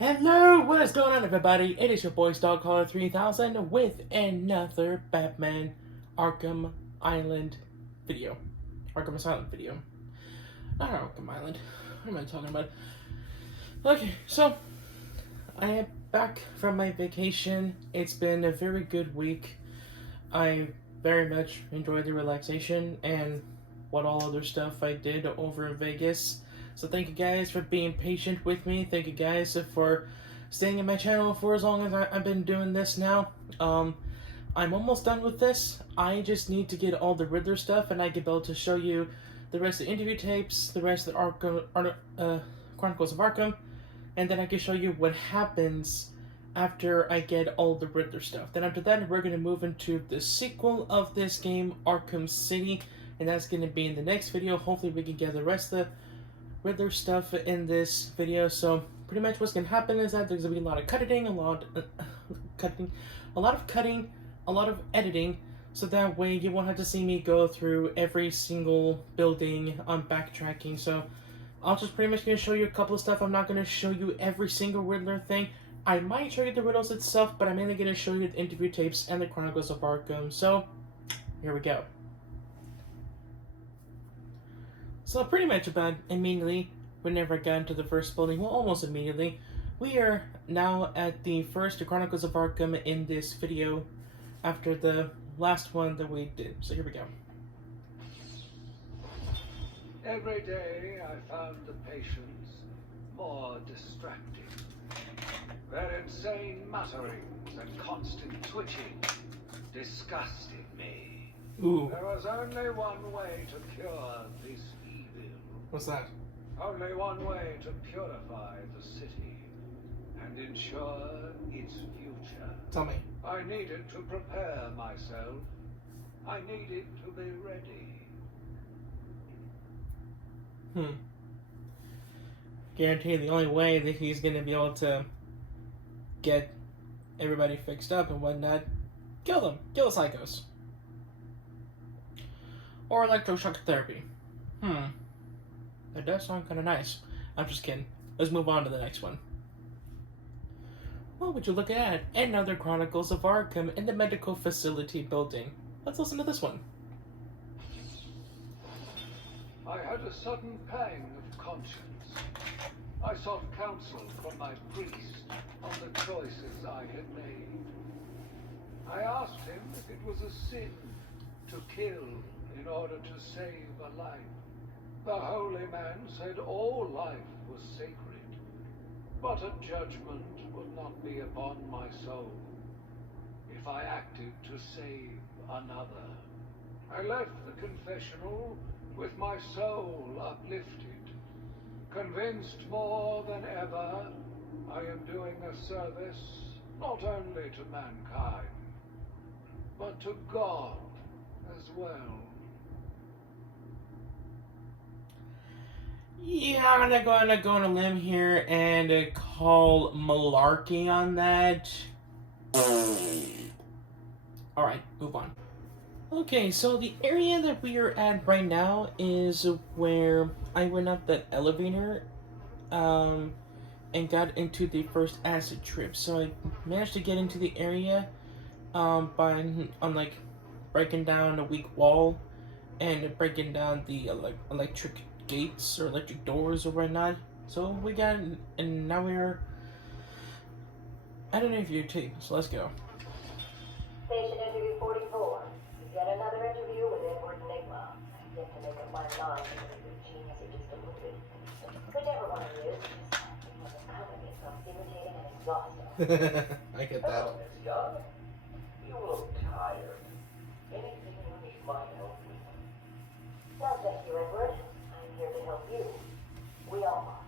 Hello, what is going on, everybody? It is your boy Starcaller 3000 with another Batman Arkham Island video. Arkham Asylum video. Not Arkham Island. What am I talking about? Okay, so I am back from my vacation. It's been a very good week. I very much enjoyed the relaxation and what all other stuff I did over in Vegas. So thank you guys for being patient with me. Thank you guys for staying in my channel for as long as I've been doing this now. I'm almost done with this. I just need to get all the Riddler stuff, and I can be able to show you the rest of the interview tapes, the rest of the Chronicles of Arkham, and then I can show you what happens after I get all the Riddler stuff. Then after that, we're going to move into the sequel of this game, Arkham City, and that's going to be in the next video. Hopefully we can get the rest of the Riddler stuff in this video. So pretty much what's going to happen is that there's going to be a lot of cutting, a lot of editing, so that way you won't have to see me go through every single building on backtracking. So I'll just pretty much going to show you a couple of stuff. I'm not going to show you every single Riddler thing. I might show you the riddles itself, but I'm mainly going to show you the interview tapes and the Chronicles of Arkham. So here we go. So pretty much about immediately, whenever I got into the first building, well, almost immediately, we are now at the first Chronicles of Arkham in this video after the last one that we did. So here we go. Every day I found the patients more distracting. Their insane mutterings and constant twitching disgusted me. Ooh. There was only one way to cure this evil. What's that? Only one way to purify the city and ensure its future. Tell me. I needed to prepare myself. I needed to be ready. Guarantee the only way that he's going to be able to get everybody fixed up and whatnot, kill them. Kill the psychos. Or electroshock therapy. That does sound kind of nice. I'm just kidding. Let's move on to the next one. What would you look at? Another Chronicles of Arkham in the medical facility building. Let's listen to this one. I had a sudden pang of conscience. I sought counsel from my priest on the choices I had made. I asked him if it was a sin to kill in order to save a life. The holy man said all life was sacred, but a judgment would not be upon my soul if I acted to save another. I left the confessional with my soul uplifted, convinced more than ever I am doing a service not only to mankind, but to God as well. Yeah, I'm gonna go on a limb here and call malarkey on that. Alright, move on. Okay, so the area that we are at right now is where I went up that elevator and got into the first acid trip. So I managed to get into the area by like breaking down a weak wall and breaking down the electric gates or electric doors or whatnot. So we got, and now we're at an interview tape. So let's go. Patient interview 44. Yet another interview with Edward Enigma. I've yet to make up my mind whether the genius or just deluded. Whichever one it is, it's becoming itself irritating and exhausting. I get that. Hello, Miss Young. You look tired. Anything you need my help with? No, thank you, Edward. I'm here to help you. We all are.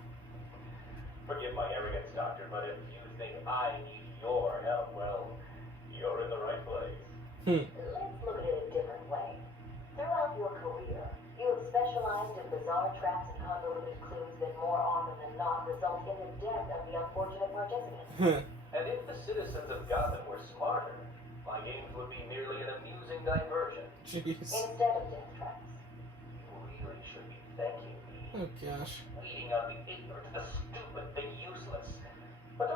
Forgive my arrogance, Doctor, but if you think I need your help, well, you're in the right place. Let's look at it a different way. Throughout your career, you have specialized in bizarre traps and convoluted clues that more often than not result in the death of the unfortunate participant. And if the citizens of Gotham were smarter, my games would be merely an amusing diversion. Jeez. Instead of death traps. You really should be thanking me. Oh gosh. Weeding out the ignorant, the stupid, the useless. But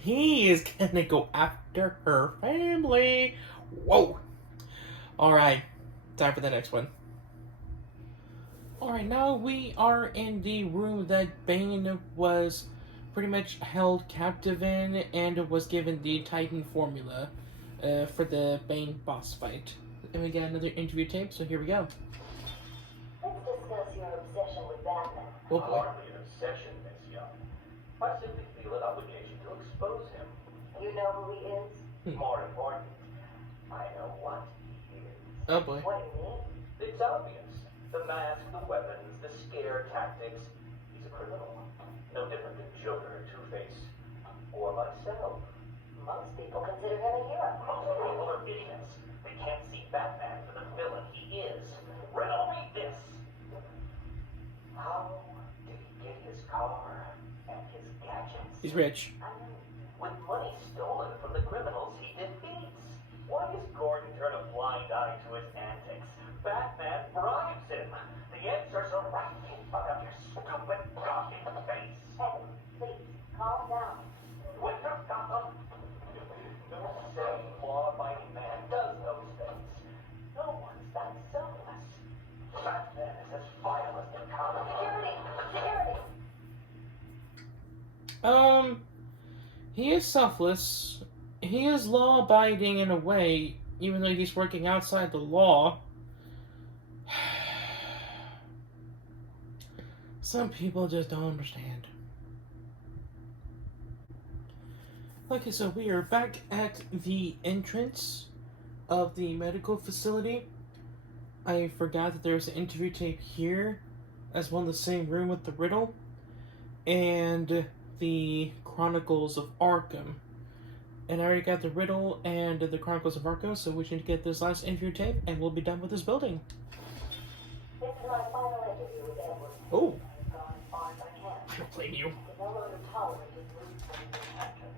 He is gonna go after her family. Whoa. Alright, time for the next one. Alright, now we are in the room that Bane was pretty much held captive in and was given the Titan formula for the Bane boss fight. And we got another interview tape, so here we go. Let's discuss your obsession with Batman. Oh boy. Hardly an obsession, Miss Young. I simply feel an obligation to expose him. You know who he is? More important, I know what he is. Oh boy. What do you mean? It's obvious. The mask, the weapons, the scare tactics. He's a criminal. No different than Joker, Two-Face, or myself. Most people consider him a hero. Most people are idiots. They can't see Batman for the villain he is. Riddle me this. How did he get his car and his gadgets? He's rich. With money stolen from the criminals he defeats. Why does Gordon turn a blind eye to his antics? Batman bribes him. The answers are right in front of your stupid coffee face. Hey, please, calm down. Winter Gotham. No sane, law-abiding man does those things. No one's that selfless. Batman is as vile as the common. Security! Security! He is selfless. He is law-abiding in a way, even though he's working outside the law. Some people just don't understand. Okay, so we are back at the entrance of the medical facility. I forgot that there's an interview tape here, as well in the same room with the riddle, and the Chronicles of Arkham. And I already got the riddle and the Chronicles of Arkham, so we should get this last interview tape, and we'll be done with this building. This is my final interview with Edward. Oh. I've gone as far as I can. I don't blame you. I can no longer tolerate his rude actions.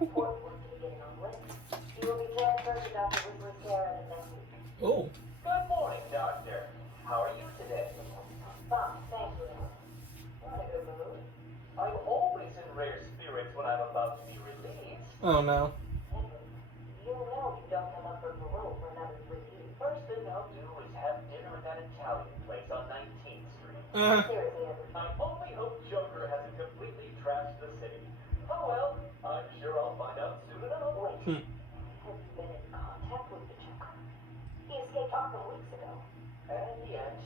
Important work to get on with. He will be transferred to Dr. Whistler's care in the next week. Oh. Good morning, Doctor. How are you today? Fine, thank you. Not a good mood. I'm always in rare spirits when I'm about to be released. Oh no. Edward, you know you don't come up for parole for another 3 years. First thing I'll do is have dinner at that Italian place on 19th Street. Seriously, Edward. I only hope Joker hasn't completely trashed the city. Oh well, I'm sure I'll find out soon enough. Wait. Have you been in contact with the Joker? He escaped Arkham weeks ago. And yet,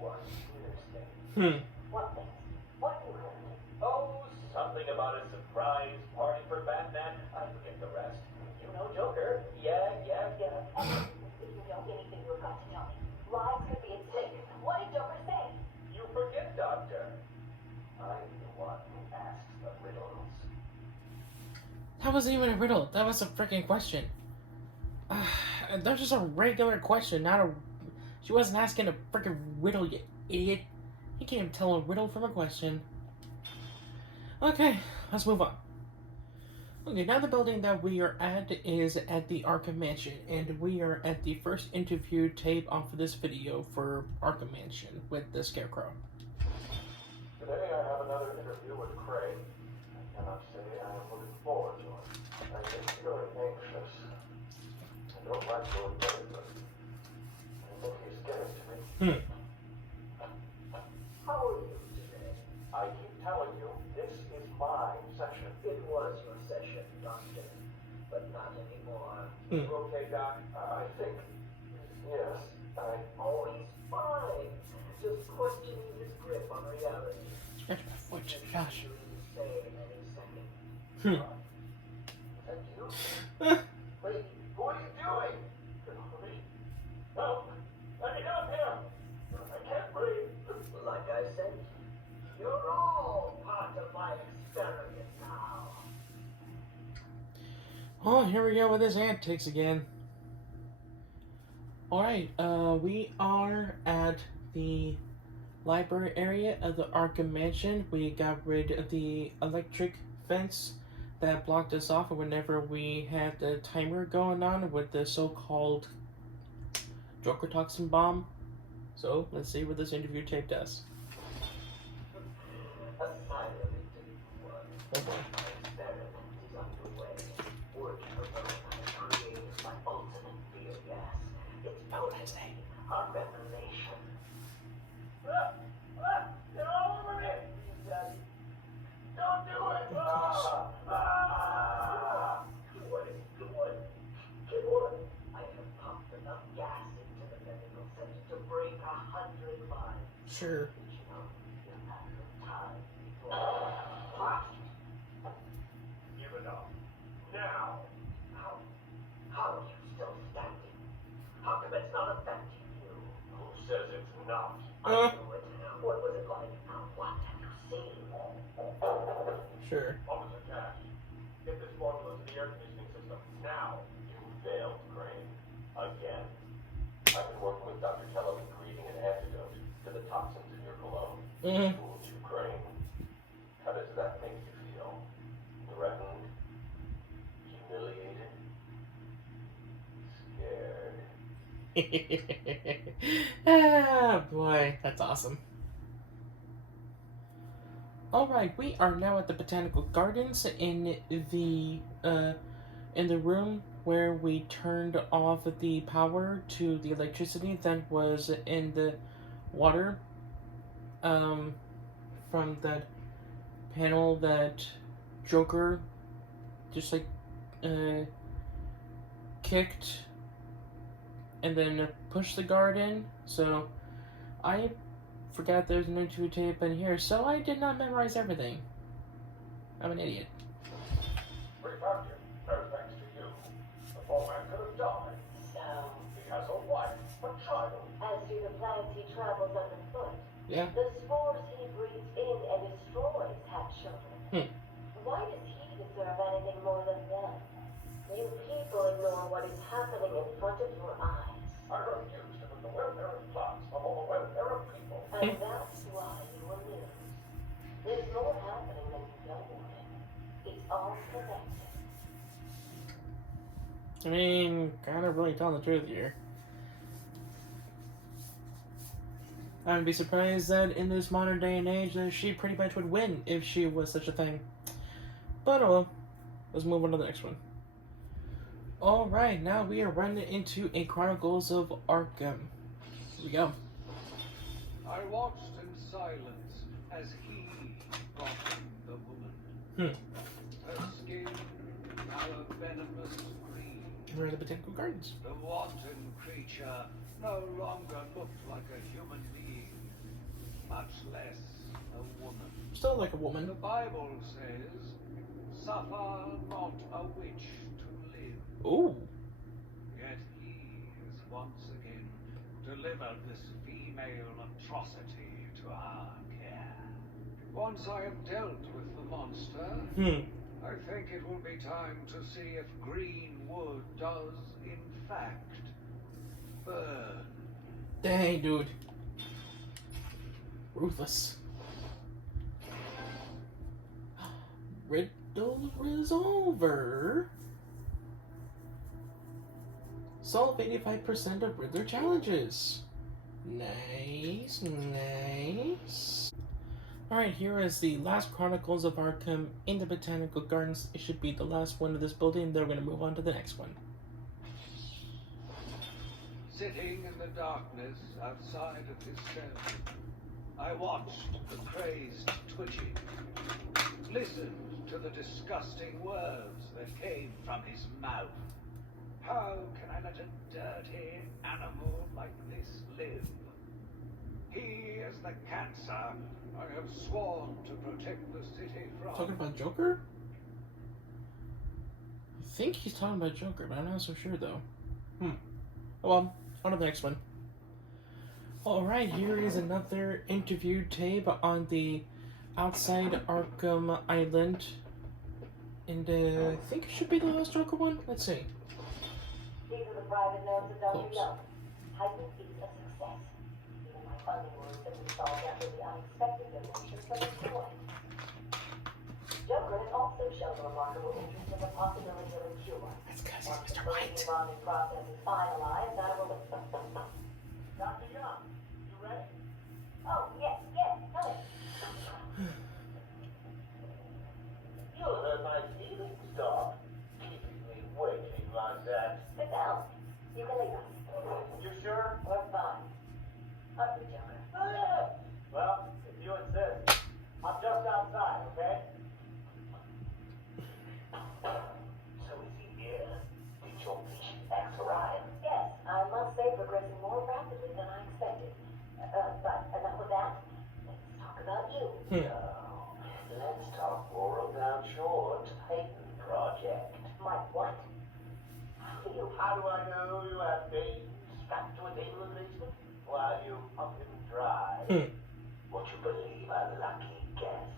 one clear thing. What things? What have you heard? Oh, something about a surprise party for Batman. I forget the rest. You know Joker. Yeah. Edward, if you know anything, you've got to tell me. Lives could be at stake. What did Joker say? You forget, Doctor. I'm the one who asks the riddles. That wasn't even a riddle. That was a freaking question. That was just a regular question, not a... She wasn't asking a freaking riddle, you idiot. You can't even tell a riddle from a question. Okay, let's move on. Okay, now the building that we are at is at the Arkham Mansion, and we are at the first interview tape off of this video for Arkham Mansion with the Scarecrow. Today I have another interview with Craig. I cannot say I am looking forward to it. I get feeling anxious. I don't like to admit it, but I think he's getting to me. How are you today? I keep telling you, this is my session. It was your session, Doctor, but not anymore. You okay, Doc? I think. Yes, Oh, he's fine. Just questioning his grip on reality. Scratch my foot, gosh. Say any second. Is that you? Wait, what are you doing? Help! Let me down here! I can't breathe. Like I said, you're all part of my experiment now. Oh, here we go with his antics again. Alright, we are at the library area of the Arkham Mansion. We got rid of the electric fence that blocked us off whenever we had the timer going on with the so-called Joker toxin bomb. So, let's see what this interview tape does. A boy. Experiment is underway. Working alone, I created my ultimate fear gas. It's potency, a revelation. They're all over me! Daddy. Don't do it! Good one. I have pumped enough gas into the medical center to break 100 lives. Sure. You know, in a matter of time before... What? Give it up. Now. How are you still standing? How come it's not affecting you? Who says it's not? I knew it. What was it like? What have you seen? Sure. Officer Cash, get this formula to the air conditioning system now. You failed, Crane. Again. I've been working with Dr. Kello in creating an antidote to the toxins in your cologne. Mm-hmm. Fooled you, Crane. How does that make you feel? Threatened? Humiliated? Scared? Ah, boy, that's awesome. Alright, we are now at the Botanical Gardens in the room where we turned off the power to the electricity that was in the water from that panel that Joker just like kicked and then pushed the guard in. So I forgot there's an interview tape in here, so I did not memorize everything. I'm an idiot. We found you. No thanks to you. The poor man could have died. So, He has a wife, a child. as do the plants he travels underfoot. Yeah. The spores he breathes in and destroys have children. Why does he deserve anything more than them? You people ignore what is happening in front of your eyes. I refuse to put the welfare of plants before the welfare of people. And that's why you will lose. There's more happening than you know, Warden. It's all connected. I mean, kind of really telling the truth here. I would be surprised that in this modern day and age that she pretty much would win if she was such a thing. But oh well, let's move on to the next one. Alright, now we are running into a Chronicles of Arkham. Here we go. I watched in silence as he brought in the woman. Her skin now a venomous green. We're in the Botanical Gardens. The wanton creature no longer looked like a human being, much less a woman. Still like a woman. The Bible says, suffer not a witch to live. Ooh. Yet he has once again delivered this female atrocity to our care. Once I have dealt with the monster, I think it will be time to see if green wood does, in fact, burn. Dang, dude. Ruthless. Riddle Resolver. Solve 85% of Riddler challenges. Nice, nice. Alright, here is the last Chronicles of Arkham in the Botanical Gardens. It should be the last one of this building, then we're going to move on to the next one. Sitting in the darkness outside of his cell, I watched the crazed twitching, listened to the disgusting words that came from his mouth. How can I let a dirty animal like this live? He is the cancer I have sworn to protect the city from. Talking about Joker? I think he's talking about Joker, but I'm not so sure though. Well, on to the next one. Alright, here is another interview tape on the outside Arkham Island. And I think it should be the last Joker one. Let's see. These are the private notes of Dr. Close. Young. Heightened is a success. Even my funding wounds have been solved after the unexpected donation from his boy. Joker has also shown remarkable interest in the possibility of a cure. That's because Once he's the Mr. White. bonding process is finalized, I will... Dr. Young, you ready? Oh, yes, come in. my feelings, Doc. Keeping me waiting like that. Miguel, you can leave us. You sure? We're fine. Aren't we, Joker? Well, if you insist. I'm just outside, okay? So is he here? Did your patient X arrive? Yes, I must say progressing more rapidly than I expected. But enough of that. Let's talk about you. No. Let's talk more about your Titan project. My what? How do I know you have babies strapped to a table in the basement while you pump him dry? Would you believe a lucky guess?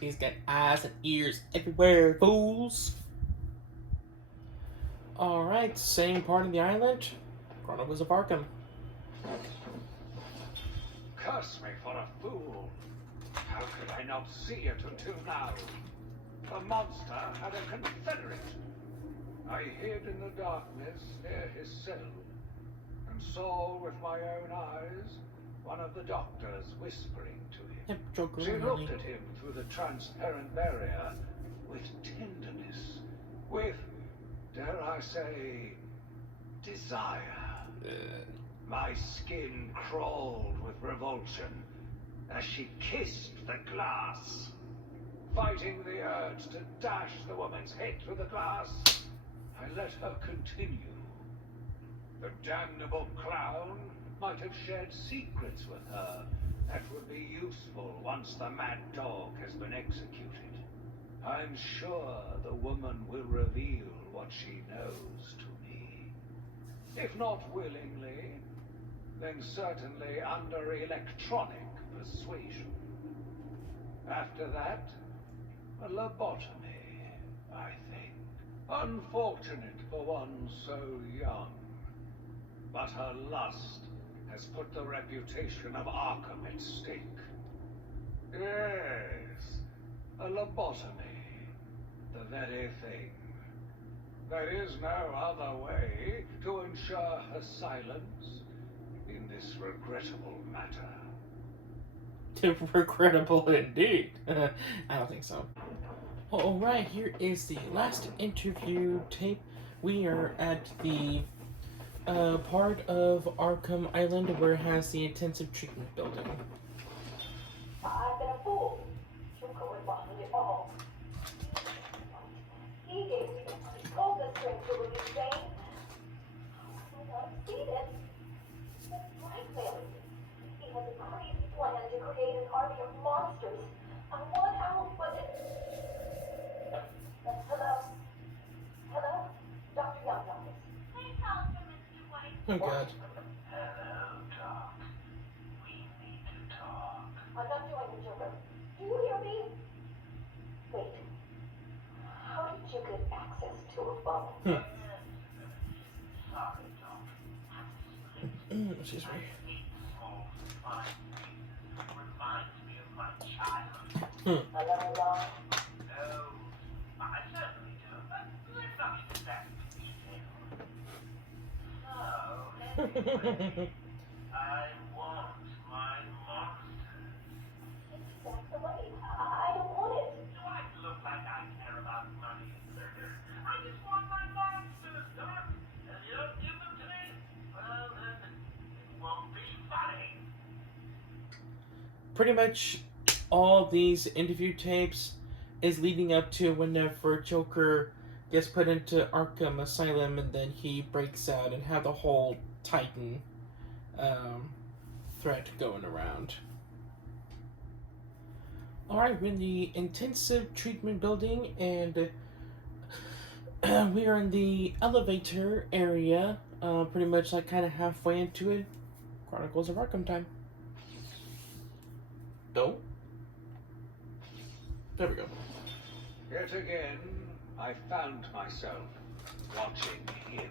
He's got eyes and ears everywhere, fools. Alright, same part of the island. Chronicles of Arkham. Curse me for a fool. How could I not see it until now? The monster had a confederate. I hid in the darkness near his cell and saw with my own eyes one of the doctors whispering to him. Yep, Joker. She looked at him through the transparent barrier with tenderness, with, dare I say, desire. My skin crawled with revulsion as she kissed the glass. Fighting the urge to dash the woman's head through the glass, I let her continue. The damnable clown might have shared secrets with her that would be useful once the mad dog has been executed. I'm sure the woman will reveal what she knows to me. If not willingly, then certainly under electronic persuasion. After that, a lobotomy, I think. Unfortunate for one so young. But her lust has put the reputation of Arkham at stake. Yes, a lobotomy. The very thing. There is no other way to ensure her silence in this regrettable matter. Regrettable indeed. I don't think so. Alright, here is the last interview tape. We are at the part of Arkham Island where it has the intensive treatment building. I've been a fool. Joker would want me all. He gave me all the strength to be sane. I don't see this. He's blackmailing me. He has a crazy plan to create an army of monsters. I want out, but hello? Hello? Dr. Young's office. Please call for Mr. White. Oh god. Hello, Doc. We need to talk. I'm not doing it, Joker. Do you hear me? Wait. How did you get access to a phone? Sorry, Doc. Excuse me. Reminds me of my child. Another lie? No, I certainly do, but let's not get into that detail. So, anyway, I want my monster. Back away. I don't want it. Do I look like I care about money? I just want my monsters, Doc. And you don't give them to me? Well, then, it won't be funny. Pretty much all these interview tapes is leading up to whenever Joker gets put into Arkham Asylum and then he breaks out and have the whole Titan threat going around. Alright, we're in the intensive treatment building and we are in the elevator area, pretty much like kind of halfway into it. Chronicles of Arkham time. Go. There we go. Yet again, I found myself watching him.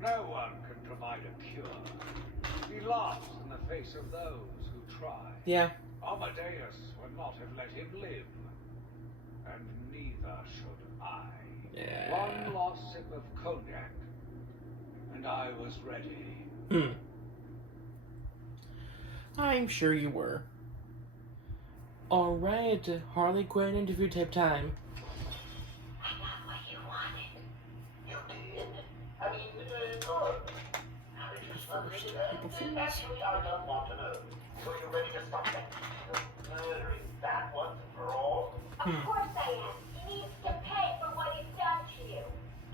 No one can provide a cure. He laughs in the face of those who try. Yeah. Amadeus would not have let him live. And neither should I. Yeah. One last sip of cognac, and I was ready. I'm sure you were. Alright, Harley Quinn interview tape time. I got what you wanted. You did? I mean, good. How did you First, April Fools. Actually, I don't want to know. So you ready to stop that? Murdering that once and for all? Of course I am. He needs to pay for what he's done to you.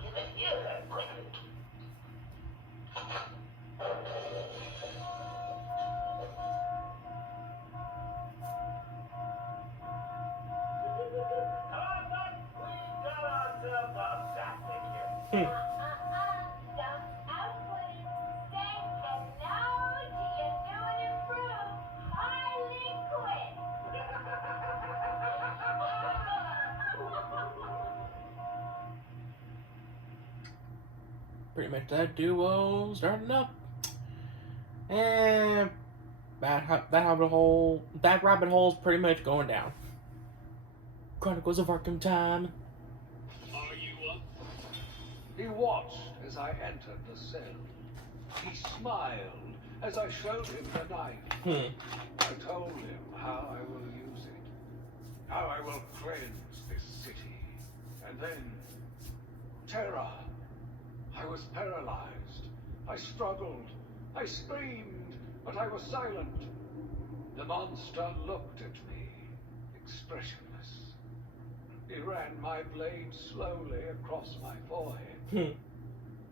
Give it here, quickly. Come on, Buck. We've got ourselves a sapling here. Don't output it. Say hello to your new and improved Harley Quinn. Pretty much that duo starting up. And that rabbit hole's pretty much going down. Chronicles of Arkham time. Are you up? He watched as I entered the cell. He smiled as I showed him the knife. I told him how I will use it, how I will cleanse this city. And then, terror. I was paralyzed. I struggled. I screamed, but I was silent. The monster looked at me, expressionless. He ran my blade slowly across my forehead.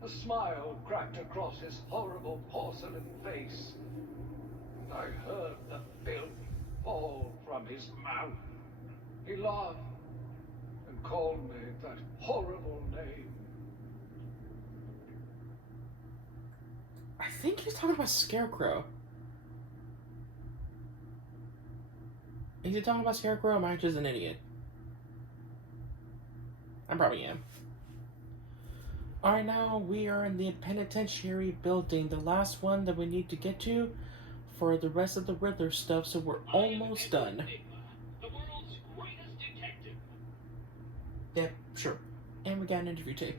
A smile cracked across his horrible porcelain face. And I heard the filth fall from his mouth. He laughed and called me that horrible name. I think he's talking about Scarecrow. Is he talking about Scarecrow or am I just an idiot? I probably am. Alright, now we are in the penitentiary building, the last one that we need to get to for the rest of the Riddler stuff, so we're almost done. The world's greatest detective. Yep, sure. And we got an interview tape.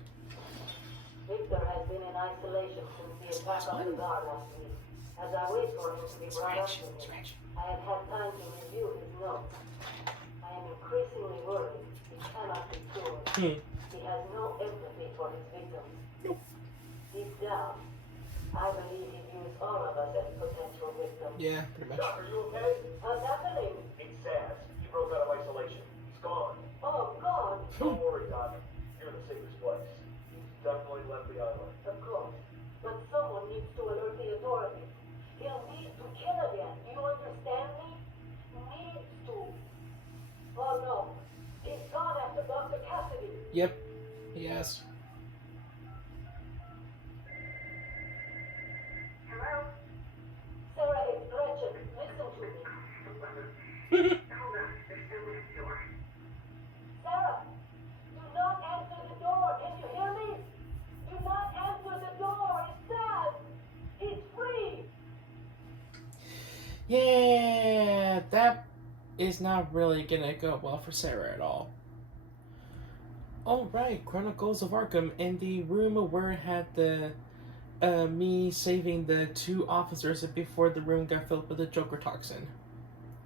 Victor has been in isolation since the attack on the guard last week. As I wait for him to be brought up to me, I have had time to review his notes. I am increasingly worried he cannot be cured. He has no empathy for his victims. Deep down, I believe he views all of us as potential victims. Yeah, pretty much. Doc, are you okay? What's happening? It's Saz. He broke out of isolation. He's gone. Oh, God. Don't worry, Doc. You're in the safest place. He's definitely left the island. Of course. But someone needs to alert the authorities. He'll need to kill again. Do you understand me? Needs to. Oh, no. He's gone after Dr. Cassidy. Yep. Yes. Hello? Sarah, it's Gretchen. Listen to me. Hold on. There's someone at the door. Sarah! Do not answer the door. Can you hear me? Do not answer the door. It's sad. He's free. Yeah, that is not really gonna go well for Sarah at all. Alright, Chronicles of Arkham, in the room where it had the me saving the two officers before the room got filled with the Joker toxin.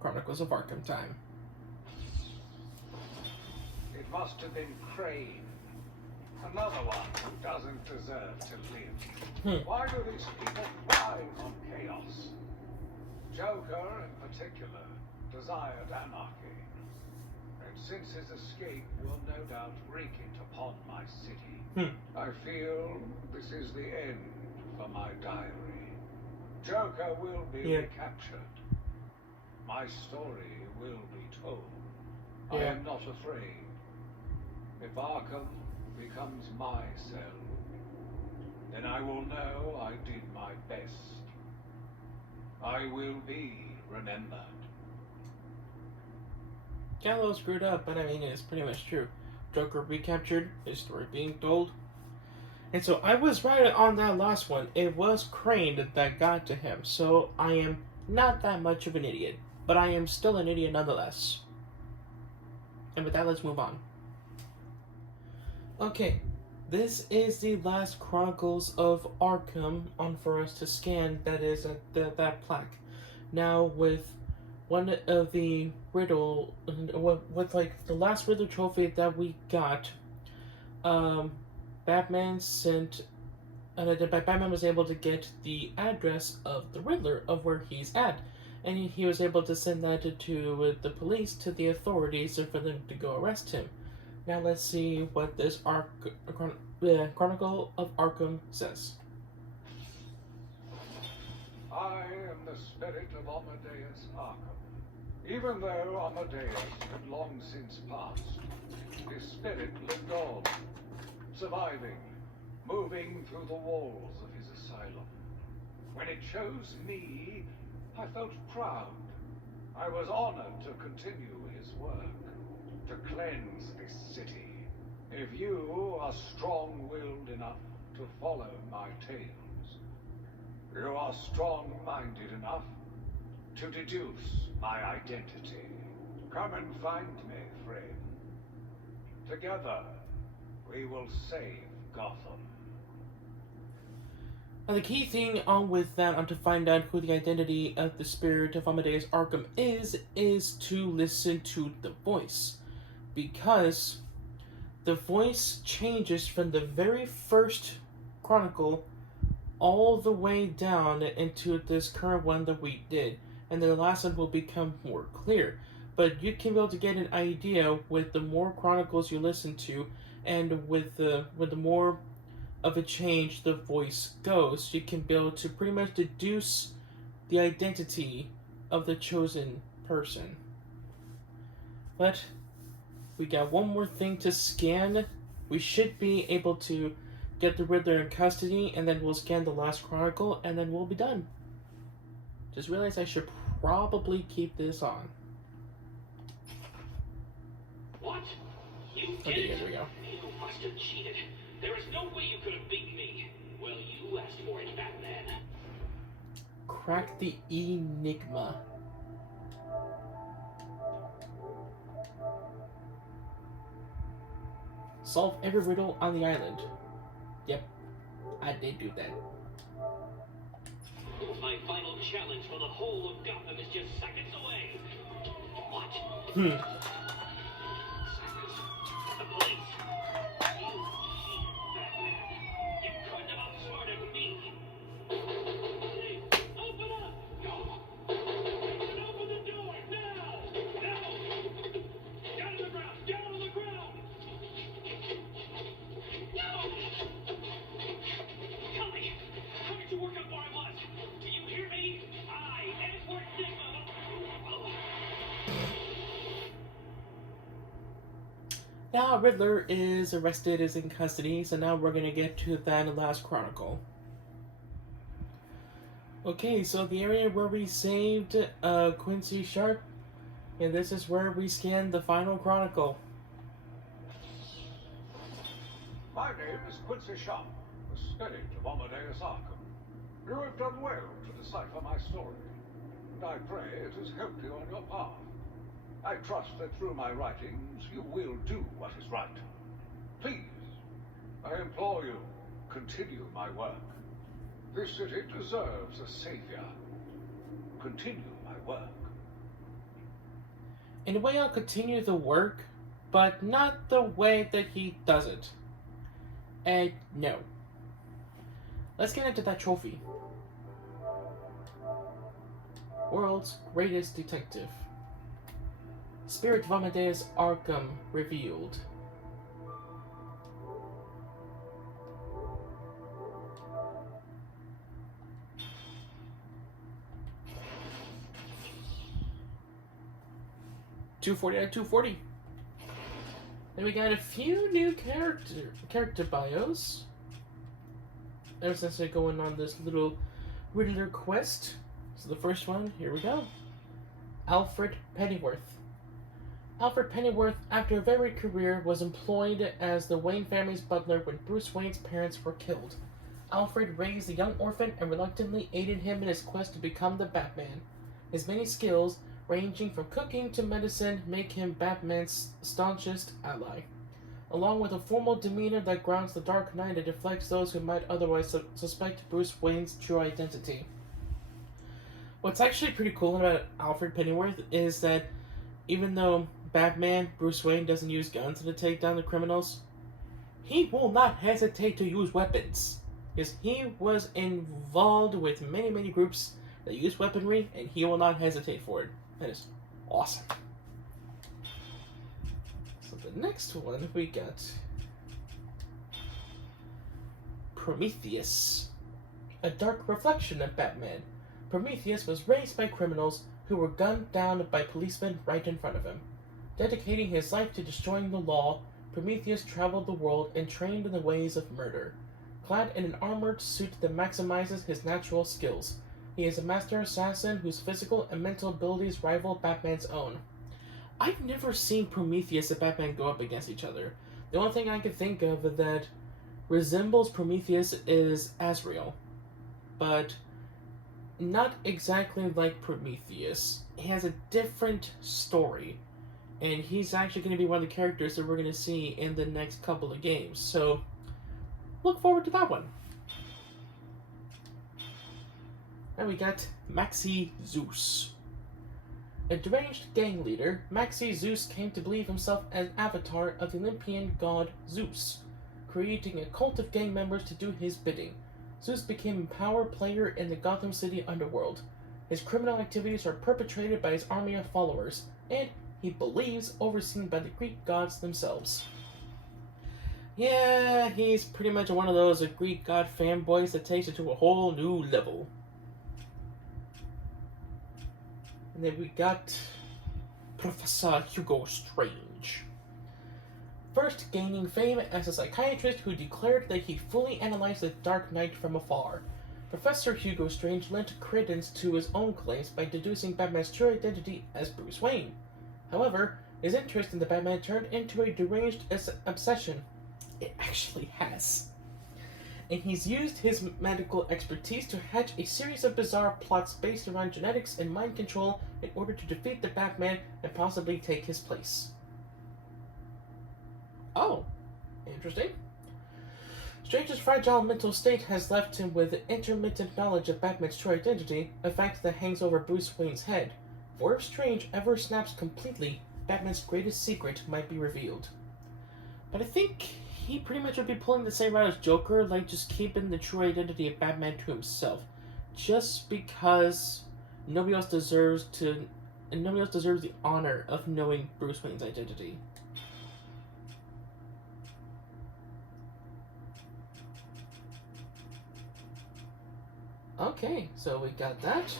Chronicles of Arkham time. It must have been Crane. Another one who doesn't deserve to live. Why do these people thrive on chaos? Joker, in particular, desired anarchy. And since his escape will no doubt wreak it upon my city, I feel this is the end for my diary. Joker will be recaptured. My story will be told. I am not afraid. If Arkham becomes my cell, then I will know I did my best. I will be remembered. Got a little screwed up, but I mean, it's pretty much true. Joker recaptured, his story being told. And so I was right on that last one. It was Crane that got to him, so I am not that much of an idiot. But I am still an idiot nonetheless. And with that, let's move on. Okay, this is the last Chronicles of Arkham on for us to scan. That is that plaque. Now with one of the riddle with like the last riddle trophy that we got, Batman sent Batman was able to get the address of the Riddler of where he's at, and he was able to send that to the police, to the authorities, for them to go arrest him. Now let's see what this Chronicle of Arkham says. I am the spirit of Amadeus Arkham. Even though Amadeus had long since passed, his spirit lived on, surviving, moving through the walls of his asylum. When it chose me, I felt proud. I was honored to continue his work, to cleanse this city. If you are strong-willed enough to follow my tales, you are strong-minded enough to deduce my identity. Come and find me, friend. Together, we will save Gotham. Now the key thing on with that, on to find out who the identity of the spirit of Amadeus Arkham is to listen to the voice. Because the voice changes from the very first chronicle all the way down into this current one that we did. And then the last one will become more clear. But you can be able to get an idea with the more chronicles you listen to, and with the more of a change the voice goes, you can be able to pretty much deduce the identity of the chosen person. But we got one more thing to scan. We should be able to get the Riddler in custody, and then we'll scan the last chronicle, and then we'll be done. Just realized I should probably keep this on. What? You did Okay, it? here we go. You must have cheated. There is no way you could have beaten me. Well, you asked for it, Batman. Crack the enigma. Solve every riddle on the island. Yep, I did do that. My final challenge for the whole of Gotham is just seconds away. What? Seconds. The police. You cheated, Batman. You couldn't have outsmarted me. Please, open up! Open the door, now! Now! Down on the ground! Down on the ground! No! Tell me, how did you work out where I was? Do you hear me? I, Edward Nigma. Now Riddler is arrested, is in custody, so now we're gonna get to that last chronicle. Okay, so the area where we saved Quincy Sharp, and this is where we scanned the final chronicle. My name is Quincy Sharp, the spirit of Amadeus Arkham. You have done well to decipher my story, and I pray it has helped you on your path. I trust that through my writings you will do what is right. Please, I implore you, continue my work. This city deserves a savior. Continue my work. In a way, I'll continue the work, but not the way that he does it. And no. Let's get into that trophy. World's Greatest Detective. Spirit of Amadeus Arkham revealed. .240 out of 240. Then we got a few new character bios. Ever since they're going on this little Riddler quest. So the first one, here we go. Alfred Pennyworth. Alfred Pennyworth, after a varied career, was employed as the Wayne family's butler when Bruce Wayne's parents were killed. Alfred raised the young orphan and reluctantly aided him in his quest to become the Batman. His many skills, ranging from cooking to medicine, make him Batman's staunchest ally. Along with a formal demeanor that grounds the Dark Knight and deflects those who might otherwise suspect Bruce Wayne's true identity. What's actually pretty cool about Alfred Pennyworth is that even though Batman, Bruce Wayne, doesn't use guns to take down the criminals, he will not hesitate to use weapons. Because he was involved with many, many groups that use weaponry, and he will not hesitate for it. That is awesome. So the next one we got Prometheus, a dark reflection of Batman. Prometheus was raised by criminals who were gunned down by policemen right in front of him. Dedicating his life to destroying the law, Prometheus traveled the world and trained in the ways of murder. Clad in an armored suit that maximizes his natural skills, he is a master assassin whose physical and mental abilities rival Batman's own. I've never seen Prometheus and Batman go up against each other. The only thing I can think of that resembles Prometheus is Azrael, but not exactly like Prometheus. He has a different story, and he's actually going to be one of the characters that we're going to see in the next couple of games, so look forward to that one. And we got Maxi Zeus. A deranged gang leader, Maxi Zeus came to believe himself an avatar of the Olympian god Zeus, creating a cult of gang members to do his bidding. Zeus became a power player in the Gotham City underworld. His criminal activities are perpetrated by his army of followers, and he believes overseen by the Greek gods themselves. Yeah, he's pretty much one of those Greek god fanboys that takes it to a whole new level. And then we got Professor Hugo Strange. First gaining fame as a psychiatrist who declared that he fully analyzed the Dark Knight from afar, Professor Hugo Strange lent credence to his own claims by deducing Batman's true identity as Bruce Wayne. However, his interest in the Batman turned into a deranged obsession. It actually has. And he's used his medical expertise to hatch a series of bizarre plots based around genetics and mind control in order to defeat the Batman and possibly take his place. Oh, interesting. Strange's fragile mental state has left him with intermittent knowledge of Batman's true identity, a fact that hangs over Bruce Wayne's head. For if Strange ever snaps completely, Batman's greatest secret might be revealed. But I think he pretty much would be pulling the same route as Joker, like just keeping the true identity of Batman to himself, just because nobody else deserves the honor of knowing Bruce Wayne's identity. Okay, so we got that.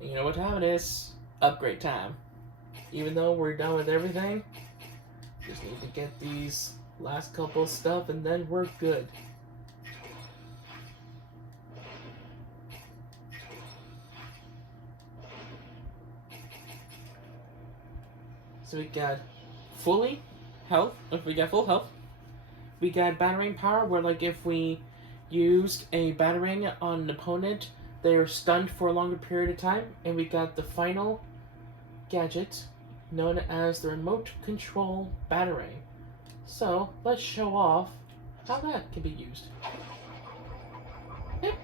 You know what time it is? Upgrade time. Even though we're done with everything, just need to get these last couple stuff and then we're good. So we got full health. We got battering power, where like if we used a battering on an opponent, they are stunned for a longer period of time. And we got the final gadget, known as the remote control battering. So let's show off how that can be used. Yep.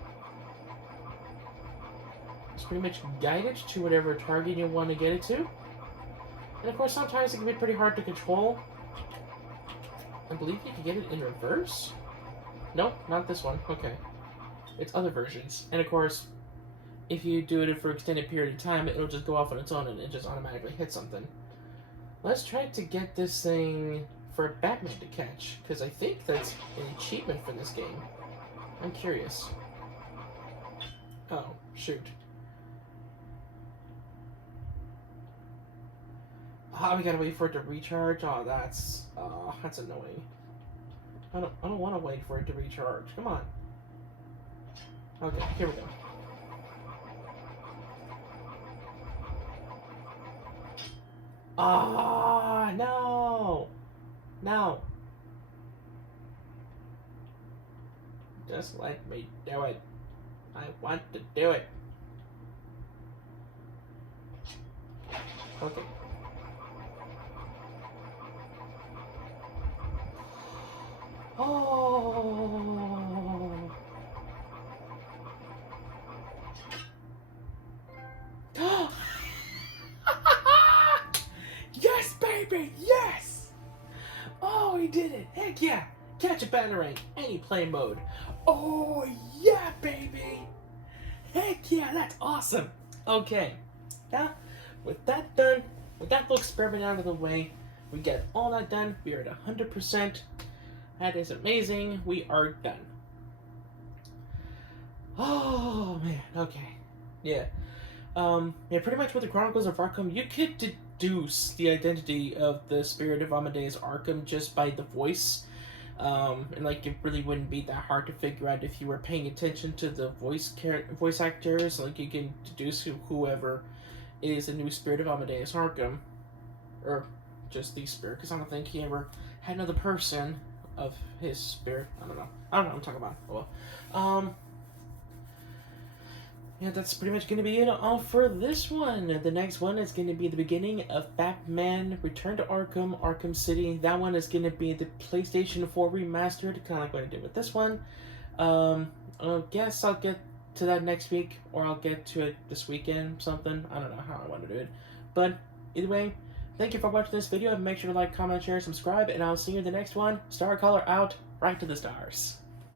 It's pretty much guided to whatever target you want to get it to. And of course, sometimes it can be pretty hard to control. I believe you can get it in reverse? Nope, not this one. Okay. It's other versions. And of course, if you do it for an extended period of time, it'll just go off on its own and it just automatically hit something. Let's try to get this thing for Batman to catch, because I think that's an achievement for this game. I'm curious. Oh, shoot. Ah, we gotta wait for it to recharge. Oh, that's annoying. I don't want to wait for it to recharge. Come on. Okay, here we go. Ah, no! No! Just let me do it. I want to do it. Okay. Oh! yes! Oh, he did it! Heck yeah! Catch a batarang, any play mode. Oh yeah, baby! Heck yeah, that's awesome! Okay, now with that done, with that little experiment out of the way, we get all that done. We are at 100%. That is amazing. We are done. Oh man, okay, yeah. Yeah, pretty much with the Chronicles of Arkham, you could deduce the identity of the spirit of Amadeus Arkham just by the voice. And like it really wouldn't be that hard to figure out if you were paying attention to the voice actors. Like you can deduce whoever is the new spirit of Amadeus Arkham, or just the spirit, because I don't think he ever had another person of his spirit. I don't know what I'm talking about. Well, yeah, that's pretty much going to be it all for this one. The next one is going to be the beginning of Batman Return to Arkham, Arkham City. That one is going to be the PlayStation 4 remastered, kind of like what I did with this one. I guess I'll get to that next week, or I'll get to it this weekend, something. I don't know how I want to do it. But either way, thank you for watching this video. Make sure to like, comment, share, subscribe, and I'll see you in the next one. Star Color out, right to the stars.